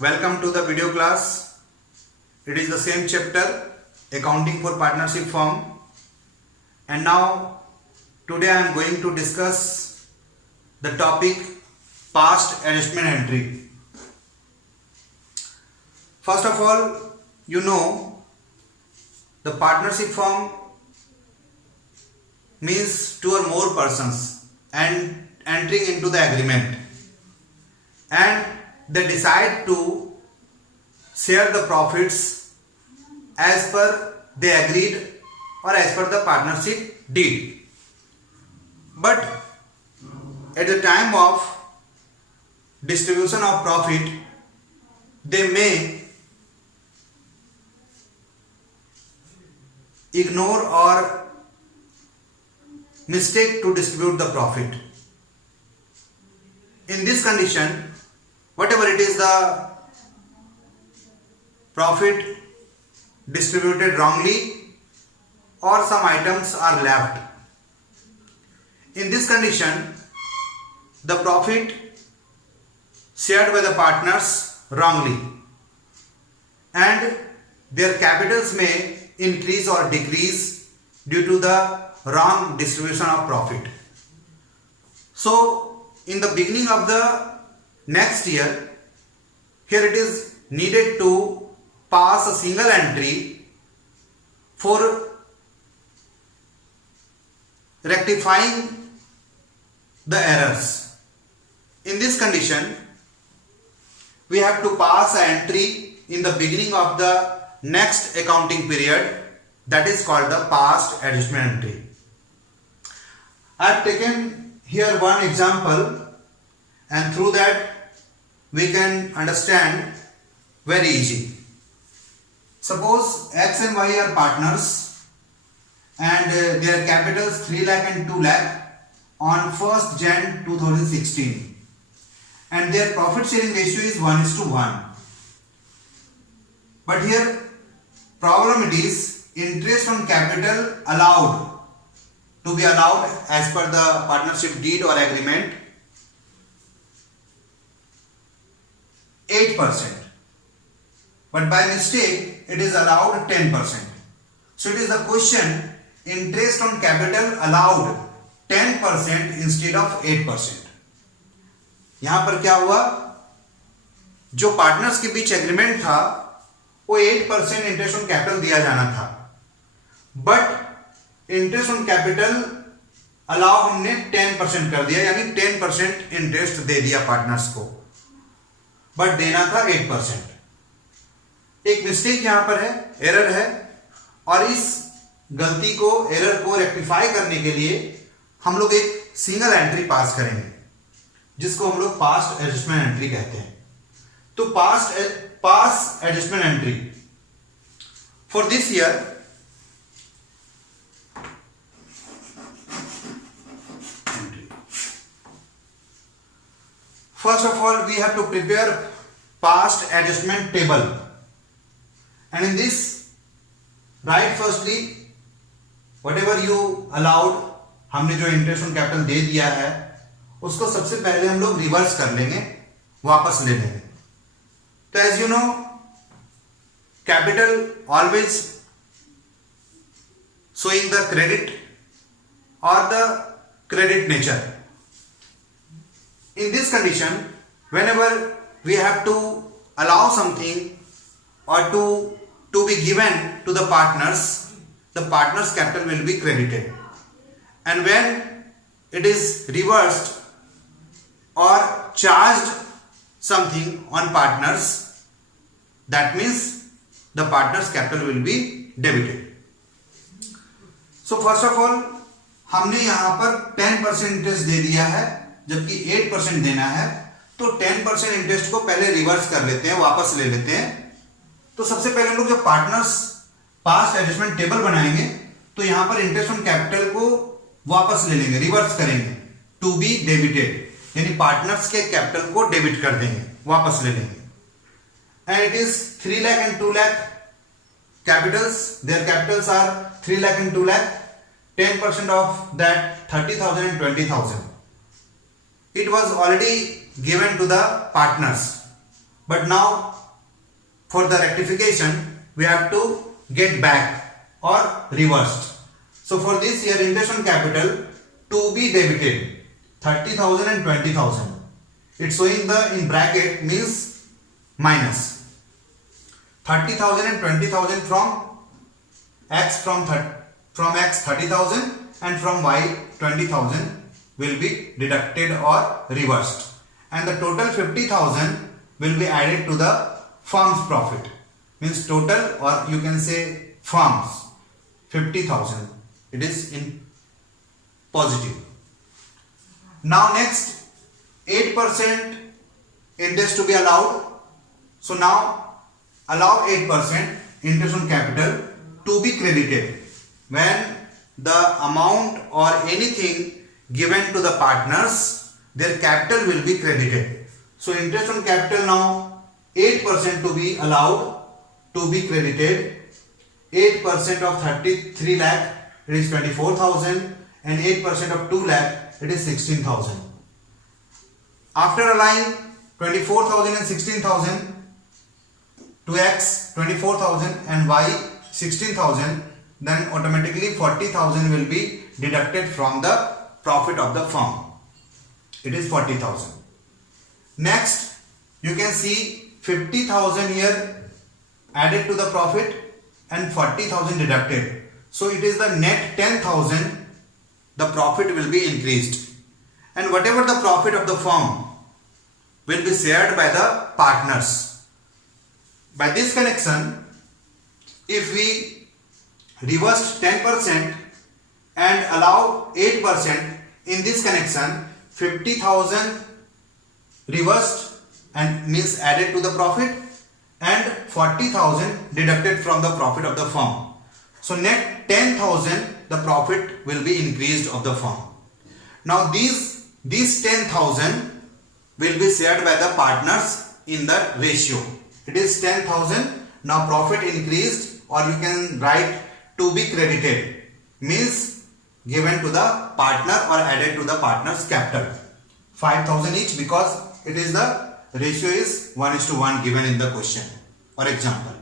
Welcome to the video class. It is the same chapter, accounting for partnership firm. And now today I am going to discuss the topic past adjustment entry. First of all, you know the partnership firm means two or more persons and entering into the agreement, and they decide to share the profits as per they agreed or as per the partnership deed. But at the time of distribution of profit, they may ignore or mistake to distribute the profit. In this condition, whatever it is, the profit distributed wrongly or some items are left. In this condition, the profit shared by the partners wrongly, and their capitals may increase or decrease due to the wrong distribution of profit. So in the beginning of the next year, here it is needed to pass a single entry for rectifying the errors. In this condition, we have to pass an entry in the beginning of the next accounting period, that is called the past adjustment entry. I have taken here one example, and through that we can understand very easy. Suppose X and Y are partners and their capitals 3 lakh and 2 lakh on 1st Jan 2016, and their profit sharing ratio is 1:1. But here problem it is interest on capital allowed to be allowed as per the partnership deed or agreement 8%, but by mistake it is allowed 10%. So it is the question, interest on capital allowed 10% instead of 8%. यहां पर क्या हुआ, जो partners के बीच agreement था वो 8% interest on capital दिया जाना था, but interest on capital allow हमने 10% कर दिया, यानी 10% इंटरेस्ट दे दिया पार्टनर्स को, बट देना था 8%. एक मिस्टेक यहां पर है, एरर है, और इस गलती को, एरर को रेक्टिफाई करने के लिए हम लोग एक सिंगल एंट्री पास करेंगे, जिसको हम लोग पास्ट एडजस्टमेंट एंट्री कहते हैं. तो past adjustment entry for this year, first of all we have to prepare past adjustment table, and in this write firstly whatever you allowed. हमने जो इंटरेस्ट ऑन कैपिटल दे दिया है उसको सबसे पहले हम लोग रिवर्स कर लेंगे, वापस ले लेंगे. तो as you know, capital always showing the credit or the credit nature. In this condition, whenever we have to allow something or to be given to the partners capital will be credited, and when it is reversed or charged something on partners, that means the partners capital will be debited. So first of all हमने यहां पर 10% interest दे दिया है, जबकि 8% देना है, तो 10% interest को पहले रिवर्स कर लेते हैं, वापस ले लेते हैं. तो सबसे पहले हम लोग जब पार्टनर्स पास्ट एडजस्टमेंट टेबल बनाएंगे तो यहां पर इंटरेस्ट ऑन कैपिटल को वापस ले लेंगे, रिवर्स करेंगे, टू बी डेबिटेड, यानी पार्टनर्स के कैपिटल को डेबिट कर देंगे, वापस ले लेंगे. And it is 3 lakh and 2 lakh capitals, their capitals are 3 lakh and 2 lakh. 10% of that 30,000 and 20,000. It was already given to the partners, but now for the rectification we have to get back or reversed. So for this here, interest on capital to be debited 30,000 and 20,000. It's showing the in bracket means minus 30,000 and 20,000 from X, from X 30,000 and from Y 20,000 will be deducted or reversed, and the total 50,000 will be added to the firm's profit, means total, or you can say firm's 50,000, it is in positive. Now next, 8% interest to be allowed. So now allow 8% interest on capital to be credited when the amount or anything given to the partners, their capital will be credited. So interest on capital now 8% to be allowed to be credited. 8% of 33 lakh, it is 24,000, and 8% of 2 lakh, it is 16,000. After allowing 24,000 and 16,000 to X 24,000 and Y 16,000, then automatically 40,000 will be deducted from the profit of the firm. It is 40,000. Next, you can see 50,000 here added to the profit and 40,000 deducted. So it is the net 10,000, the profit will be increased. And whatever the profit of the firm will be shared by the partners. By this connection, if we reversed 10% and allow 8%, in this connection 50,000 reversed and means added to the profit and 40,000 deducted from the profit of the firm. So net 10,000 the profit will be increased of the firm. Now these 10,000 will be shared by the partners in the ratio. It is 10,000. Now profit increased, or you can write to be credited, means given to the partner or added to the partner's capital. 5,000 each, because it is the ratio is 1:1 given in the question or example.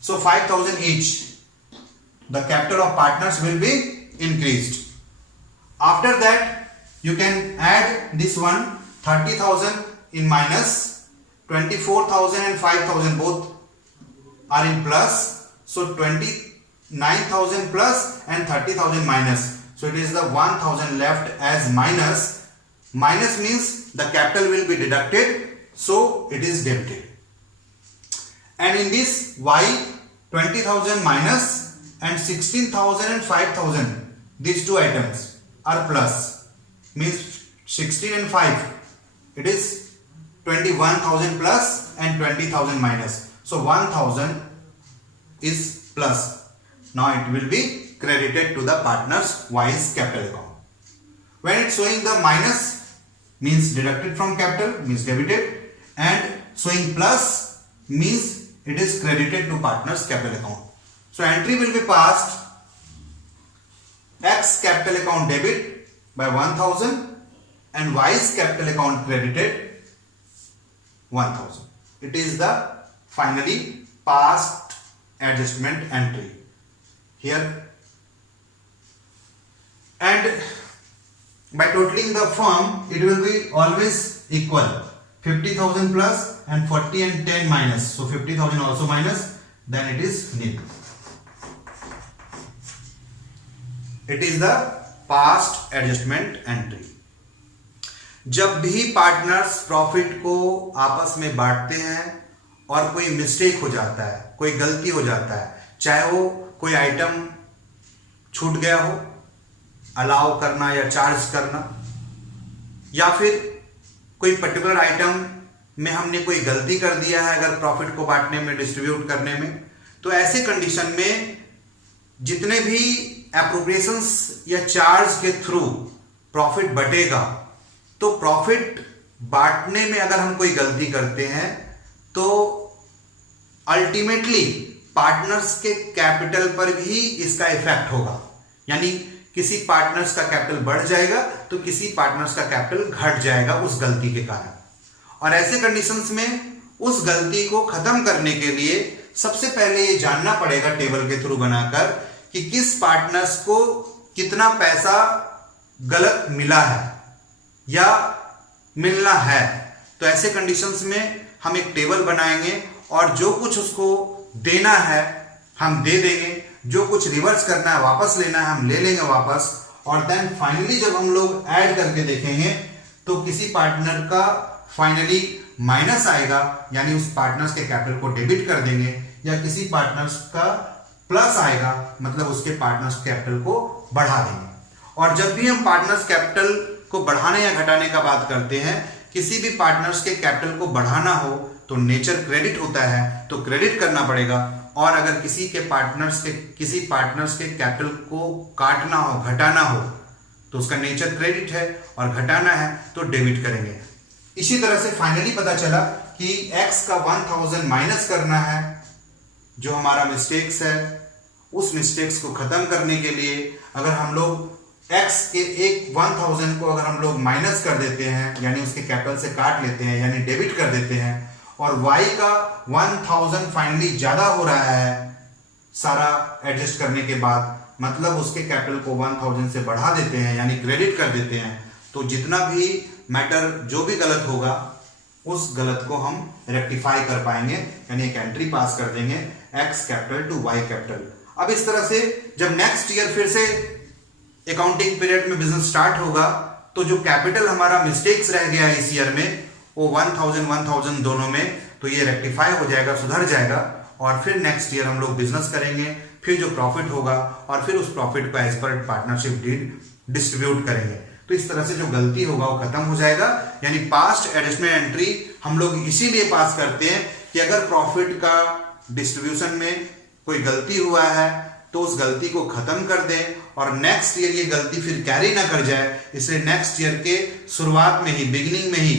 So 5,000 each, the capital of partners will be increased. After that you can add this one, 30,000 in minus, 24,000 and 5,000 both are in plus. So 29,000 plus and 30,000 minus. So it is the 1,000 left as minus. Minus means the capital will be deducted, so it is debited. And in this Y, 20,000 minus and 16,000 and 5,000, these two items are plus, means 16 and 5, it is 21,000 plus and 20,000 minus. So 1,000 is plus. Now it will be credited to the partner's Y's capital account. When it's showing the minus, means deducted from capital, means debited, and showing plus means it is credited to partner's capital account. So entry will be passed, X capital account debit by 1,000 and Y's capital account credited 1,000. It is the finally passed adjustment entry here. And by totaling the firm, it will be always equal, 50,000 plus and 40 and 10 minus. So 50,000 also minus, then it is nil. It is the past adjustment entry. जब भी partners profit को आपस में बांटते हैं और कोई mistake हो जाता है, कोई गलती हो जाता है, चाहे वो कोई आइटम छूट गया हो, अलाउ करना या चार्ज करना, या फिर कोई पर्टिकुलर आइटम में हमने कोई गलती कर दिया है अगर प्रॉफिट को बांटने में, डिस्ट्रीब्यूट करने में, तो ऐसे कंडीशन में जितने भी एप्रोप्रिएशंस या चार्ज के थ्रू प्रॉफिट बटेगा, तो प्रॉफिट बांटने में अगर हम कोई गलती करते हैं तो अल्टीमेटली पार्टनर्स के कैपिटल पर भी इसका इफेक्ट होगा, यानी किसी पार्टनर्स का कैपिटल बढ़ जाएगा तो किसी पार्टनर्स का कैपिटल घट जाएगा उस गलती के कारण। और ऐसे कंडीशंस में उस गलती को खत्म करने के लिए सबसे पहले ये जानना पड़ेगा टेबल के थ्रू बनाकर कि किस पार्टनर्स को कितना पैसा गलत मिला है या मिलना है। तो ऐसे कंडीशंस में हम एक टेबल बनाएंगे और जो कुछ उसको देना है हम दे देंगे, जो कुछ रिवर्स करना है वापस लेना है हम ले लेंगे वापस, और देन फाइनली जब हम लोग ऐड करके देखेंगे तो किसी पार्टनर का फाइनली माइनस आएगा, यानी उस पार्टनर्स के कैपिटल को डेबिट कर देंगे, या किसी पार्टनर्स का प्लस आएगा, मतलब उसके पार्टनर्स कैपिटल को बढ़ा देंगे। और जब भी हम पार्टनर्स कैपिटल को बढ़ाने या घटाने का बात करते हैं, किसी भी पार्टनर्स के कैपिटल को बढ़ाना हो तो नेचर क्रेडिट होता है, तो क्रेडिट करना पड़ेगा, और अगर किसी पार्टनर्स के कैपिटल को काटना हो, घटाना हो, तो उसका नेचर क्रेडिट है, और घटाना है तो डेबिट करेंगे। इसी तरह से फाइनली पता चला कि x का 1000 माइनस करना है, जो हमारा मिस्टेक्स है, उस मिस्टेक्स को खत्म करने के लिए अगर हम लोग x के एक 1000 को अगर हम लोग माइनस कर देते हैं, यानी उसके कैपिटल से काट लेते हैं, यानी डेबिट कर देते हैं, और y का 1000 फाइनली ज्यादा हो रहा है सारा एडजस्ट करने के बाद, मतलब उसके कैपिटल को 1000 से बढ़ा देते हैं, यानी क्रेडिट कर देते हैं, तो जितना भी मैटर जो भी गलत होगा उस गलत को हम रेक्टिफाई कर पाएंगे, यानी एक एंट्री पास कर देंगे x capital to y capital. अब इस तरह से जब नेक्स्ट ईयर फिर से अकाउंटिंग पीरियड में बिजनेस स्टार्ट होगा, तो जो कैपिटल हमारा मिस्टेक्स रह गया है इस ईयर में, वो 1000 दोनों में, तो ये रेक्टिफाई हो जाएगा, सुधर जाएगा, और फिर नेक्स्ट ईयर हम लोग बिजनेस करेंगे, फिर जो प्रॉफिट होगा और फिर उस प्रॉफिट को as per partnership deed distribute करेंगे। तो इस तरह से जो गलती होगा वो खत्म हो जाएगा। यानी पास्ट एडजस्टमेंट एंट्री हम लोग इसीलिए पास करते हैं कि अगर प्रॉफिट का डिस्ट्रीब्यूशन में कोई गलती हुआ है तो उस गलती को खत्म कर दें, और नेक्स्ट ईयर ये गलती फिर कैरी ना कर जाए, इसलिए नेक्स्ट ईयर के शुरुआत में ही, बिगिनिंग में ही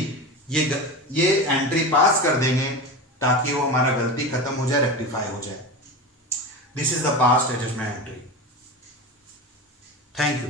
ये एंट्री पास कर देंगे, ताकि वो हमारा गलती खत्म हो जाए, रेक्टिफाई हो जाए। This is the past adjustment entry. Thank you.